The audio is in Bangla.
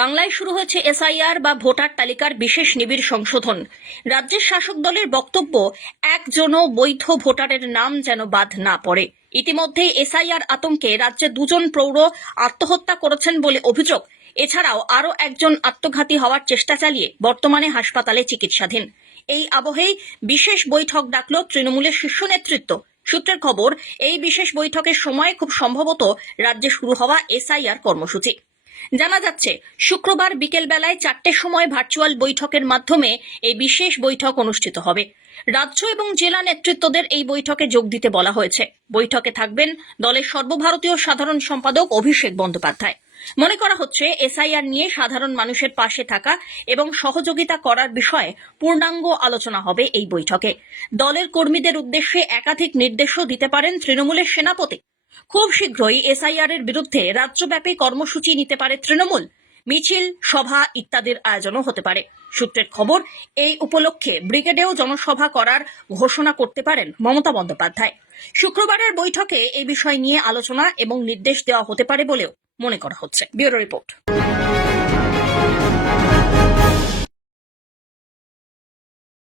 বাংলায় শুরু হয়েছে এসআইআর বা ভোটার তালিকার বিশেষ নিবিড় সংশোধন। রাজ্যের শাসক দলের বক্তব্য, একজনও বৈধ ভোটারের নাম যেন বাদ না পড়ে। ইতিমধ্যে এসআইআর আতঙ্কে রাজ্যে দুজন প্রৌঢ় আত্মহত্যা করেছেন বলে অভিযোগ। এছাড়াও আরও একজন আত্মঘাতী হওয়ার চেষ্টা চালিয়ে বর্তমানে হাসপাতালে চিকিৎসাধীন। এই আবহেই বিশেষ বৈঠক ডাকল তৃণমূলের শীর্ষ নেতৃত্ব। সূত্রের খবর, এই বিশেষ বৈঠকের সময় খুব সম্ভবত রাজ্যে শুরু হওয়া এসআইআর কর্মসূচি। জানা যাচ্ছে, শুক্রবার বিকেলবেলায় চারটের সময় ভার্চুয়াল বৈঠকের মাধ্যমে এই বিশেষ বৈঠক অনুষ্ঠিত হবে। রাজ্য এবং জেলা নেতৃত্বদের এই বৈঠকে যোগ দিতে বলা হয়েছে। বৈঠকে থাকবেন দলের সর্বভারতীয় সাধারণ সম্পাদক অভিষেক বন্দ্যোপাধ্যায়। মনে করা হচ্ছে, এসআইআর নিয়ে সাধারণ মানুষের পাশে থাকা এবং সহযোগিতা করার বিষয়ে পূর্ণাঙ্গ আলোচনা হবে এই বৈঠকে। দলের কর্মীদের উদ্দেশ্যে একাধিক নির্দেশও দিতে পারেন তৃণমূলের সেনাপতি। খুব শীঘ্রই এসআইআর এর বিরুদ্ধে রাজ্যব্যাপী কর্মসূচি নিতে পারে তৃণমূল। মিছিল, সভা ইত্যাদির আয়োজনও হতে পারে। সূত্রের খবর, এই উপলক্ষে ব্রিগেডেও জনসভা করার ঘোষণা করতে পারেন মমতা বন্দ্যোপাধ্যায়। শুক্রবারের বৈঠকে এই বিষয় নিয়ে আলোচনা এবং নির্দেশ দেওয়া হতে পারে বলেও মনে করা হচ্ছে। Bureau report.